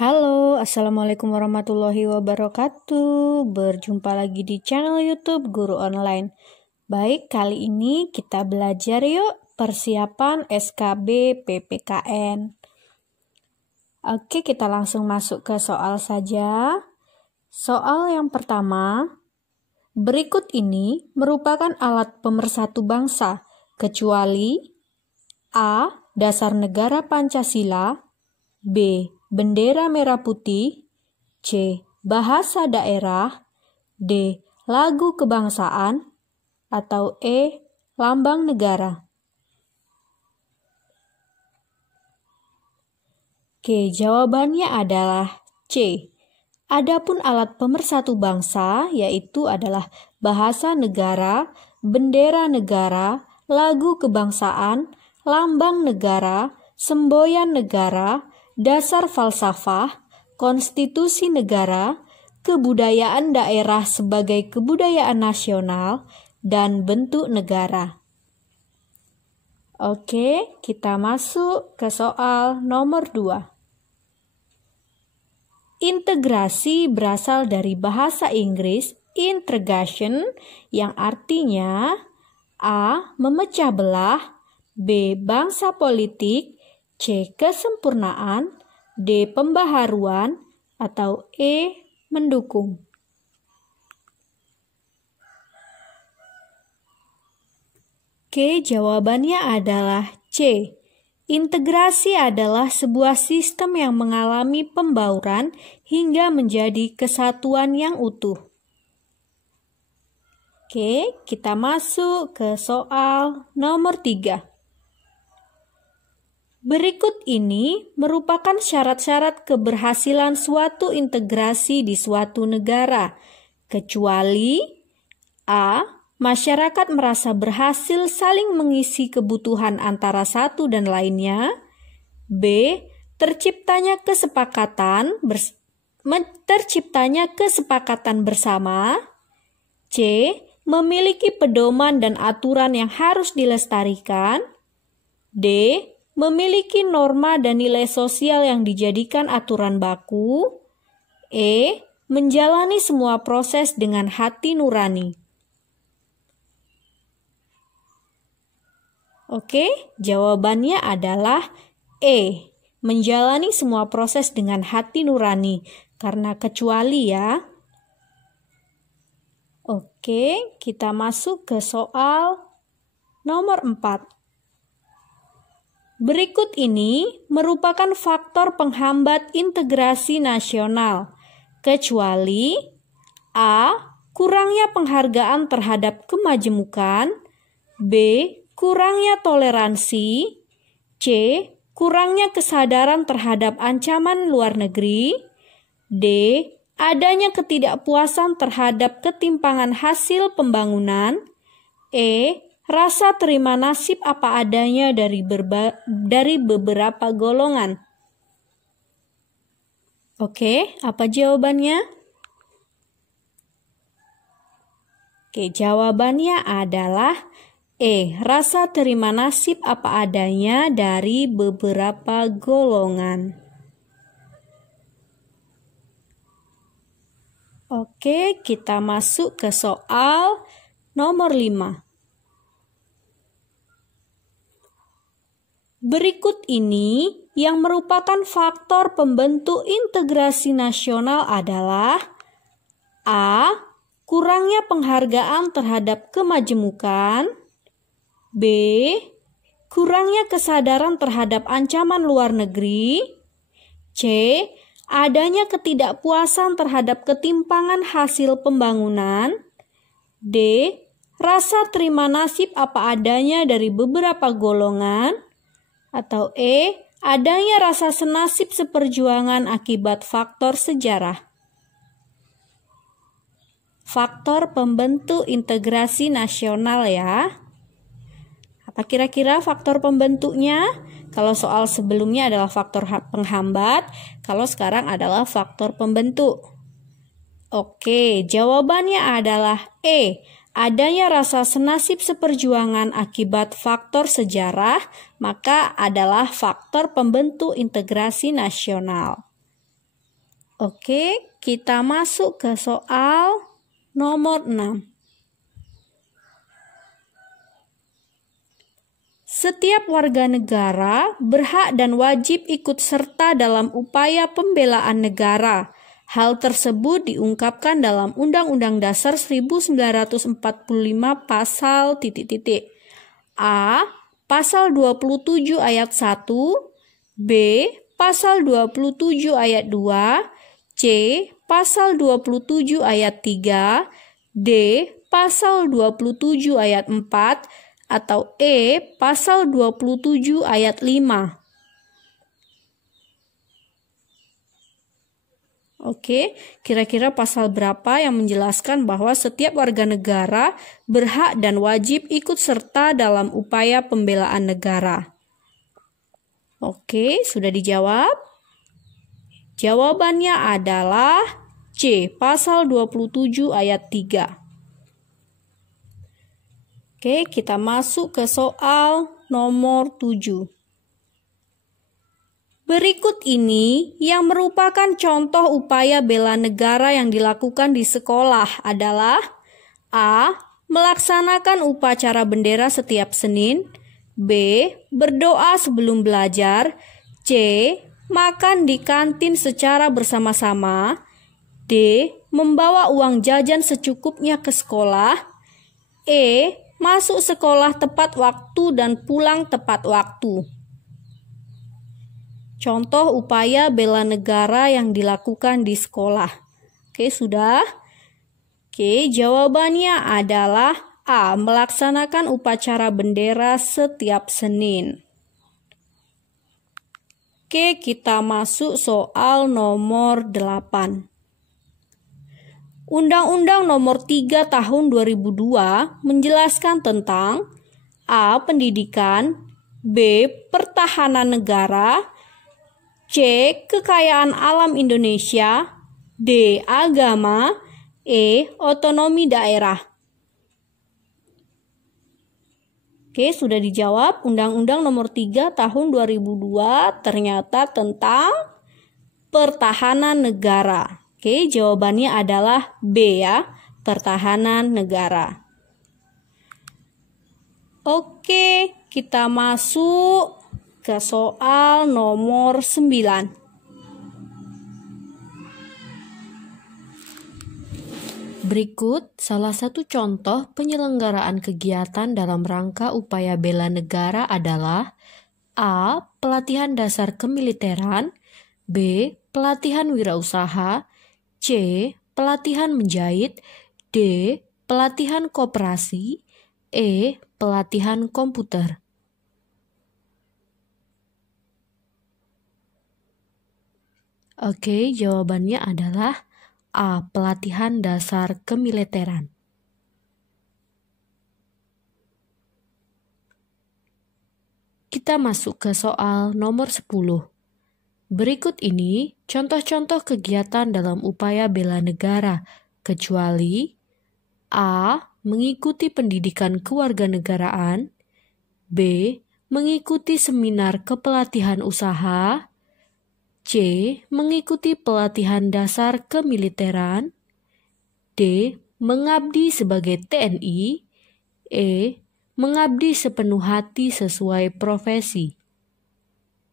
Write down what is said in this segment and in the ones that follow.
Halo, Assalamualaikum warahmatullahi wabarakatuh. Berjumpa lagi di channel YouTube Guru Online. Baik, kali ini kita belajar yuk persiapan SKB PPKN. Oke, kita langsung masuk ke soal saja. Soal yang pertama, berikut ini merupakan alat pemersatu bangsa, kecuali A. Dasar Negara Pancasila, B. Bendera merah putih, C. Bahasa daerah, D. Lagu kebangsaan, atau E. Lambang negara. Oke, jawabannya adalah C. Adapun alat pemersatu bangsa yaitu adalah bahasa negara, bendera negara, lagu kebangsaan, lambang negara, semboyan negara, dasar falsafah, konstitusi negara, kebudayaan daerah sebagai kebudayaan nasional, dan bentuk negara. Oke, kita masuk ke soal nomor 2. Integrasi berasal dari bahasa Inggris integration yang artinya A. Memecah belah, B. Bangsa politik, C. Kesempurnaan, D. Pembaharuan, atau E. Mendukung. Oke, jawabannya adalah C. Integrasi adalah sebuah sistem yang mengalami pembauran hingga menjadi kesatuan yang utuh. Oke, kita masuk ke soal nomor 3. Berikut ini merupakan syarat-syarat keberhasilan suatu integrasi di suatu negara, kecuali A. Masyarakat merasa berhasil saling mengisi kebutuhan antara satu dan lainnya, B. Terciptanya kesepakatan bersama, C. Memiliki pedoman dan aturan yang harus dilestarikan, D. Memiliki norma dan nilai sosial yang dijadikan aturan baku, E. Menjalani semua proses dengan hati nurani. Oke, jawabannya adalah E. Menjalani semua proses dengan hati nurani, karena kecuali ya. Oke, kita masuk ke soal nomor 4. Berikut ini merupakan faktor penghambat integrasi nasional, kecuali A. Kurangnya penghargaan terhadap kemajemukan, B. Kurangnya toleransi, C. Kurangnya kesadaran terhadap ancaman luar negeri, D. Adanya ketidakpuasan terhadap ketimpangan hasil pembangunan, E. Rasa terima nasib apa adanya dari beberapa golongan. Oke, apa jawabannya? Oke, jawabannya adalah E. Rasa terima nasib apa adanya dari beberapa golongan. Oke, kita masuk ke soal nomor 5. Berikut ini yang merupakan faktor pembentuk integrasi nasional adalah A. Kurangnya penghargaan terhadap kemajemukan, B. Kurangnya kesadaran terhadap ancaman luar negeri, C. Adanya ketidakpuasan terhadap ketimpangan hasil pembangunan, D. Rasa terima nasib apa adanya dari beberapa golongan, atau E. Adanya rasa senasib seperjuangan akibat faktor sejarah. Faktor pembentuk integrasi nasional ya. Apa kira-kira faktor pembentuknya? Kalau soal sebelumnya adalah faktor penghambat, kalau sekarang adalah faktor pembentuk. Oke, jawabannya adalah E. Adanya rasa senasib seperjuangan akibat faktor sejarah, maka adalah faktor pembentuk integrasi nasional. Oke, kita masuk ke soal nomor 6. Setiap warga negara berhak dan wajib ikut serta dalam upaya pembelaan negara. Hal tersebut diungkapkan dalam Undang-Undang Dasar 1945 pasal ... A. Pasal 27 ayat 1, B. Pasal 27 ayat 2, C. Pasal 27 ayat 3, D. Pasal 27 ayat 4, atau E. Pasal 27 ayat 5. Oke, kira-kira pasal berapa yang menjelaskan bahwa setiap warga negara berhak dan wajib ikut serta dalam upaya pembelaan negara? Oke, sudah dijawab? Jawabannya adalah C. Pasal 27 ayat 3. Oke, kita masuk ke soal nomor 7. Berikut ini yang merupakan contoh upaya bela negara yang dilakukan di sekolah adalah A. Melaksanakan upacara bendera setiap Senin, B. Berdoa sebelum belajar, C. Makan di kantin secara bersama-sama, D. Membawa uang jajan secukupnya ke sekolah, E. Masuk sekolah tepat waktu dan pulang tepat waktu. Contoh upaya bela negara yang dilakukan di sekolah. Oke, sudah? Oke, jawabannya adalah A. Melaksanakan upacara bendera setiap Senin. Oke, kita masuk soal nomor 8. Undang-Undang Nomor 3 Tahun 2002 menjelaskan tentang A. Pendidikan, B. Pertahanan negara, C. Kekayaan alam Indonesia, D. Agama, E. Otonomi daerah. Oke, sudah dijawab. Undang-Undang Nomor 3 Tahun 2002 ternyata tentang pertahanan negara. Oke, jawabannya adalah B ya, pertahanan negara. Oke, kita masuk ke soal nomor 9. Berikut salah satu contoh penyelenggaraan kegiatan dalam rangka upaya bela negara adalah A. Pelatihan dasar kemiliteran, B. Pelatihan wirausaha, C. Pelatihan menjahit, D. Pelatihan koperasi, E. Pelatihan komputer. Oke, jawabannya adalah A. Pelatihan dasar kemiliteran. Kita masuk ke soal nomor 10. Berikut ini contoh-contoh kegiatan dalam upaya bela negara, kecuali A. Mengikuti pendidikan kewarganegaraan, B. Mengikuti seminar kepelatihan usaha, C. Mengikuti pelatihan dasar kemiliteran, D. Mengabdi sebagai TNI, E. Mengabdi sepenuh hati sesuai profesi.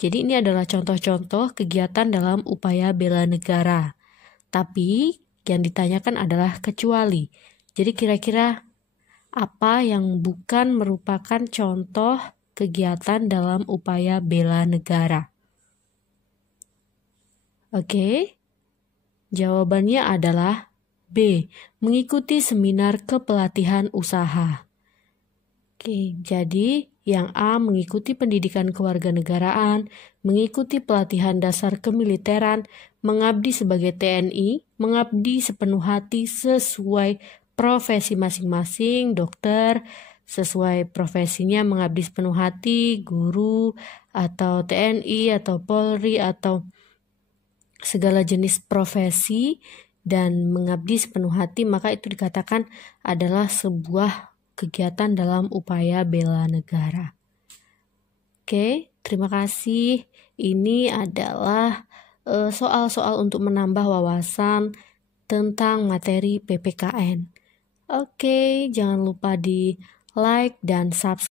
Jadi ini adalah contoh-contoh kegiatan dalam upaya bela negara. Tapi yang ditanyakan adalah kecuali. Jadi kira-kira apa yang bukan merupakan contoh kegiatan dalam upaya bela negara? Oke, jawabannya adalah B. Mengikuti seminar kepelatihan usaha. Oke, jadi yang A mengikuti pendidikan kewarganegaraan, mengikuti pelatihan dasar kemiliteran, mengabdi sebagai TNI, mengabdi sepenuh hati sesuai profesi masing-masing, dokter, sesuai profesinya mengabdi sepenuh hati, guru, atau TNI, atau Polri, atau segala jenis profesi, dan mengabdi sepenuh hati, maka itu dikatakan adalah sebuah kegiatan dalam upaya bela negara. Oke, terima kasih. Ini adalah soal-soal untuk menambah wawasan tentang materi PPKN. Oke, jangan lupa di like dan subscribe.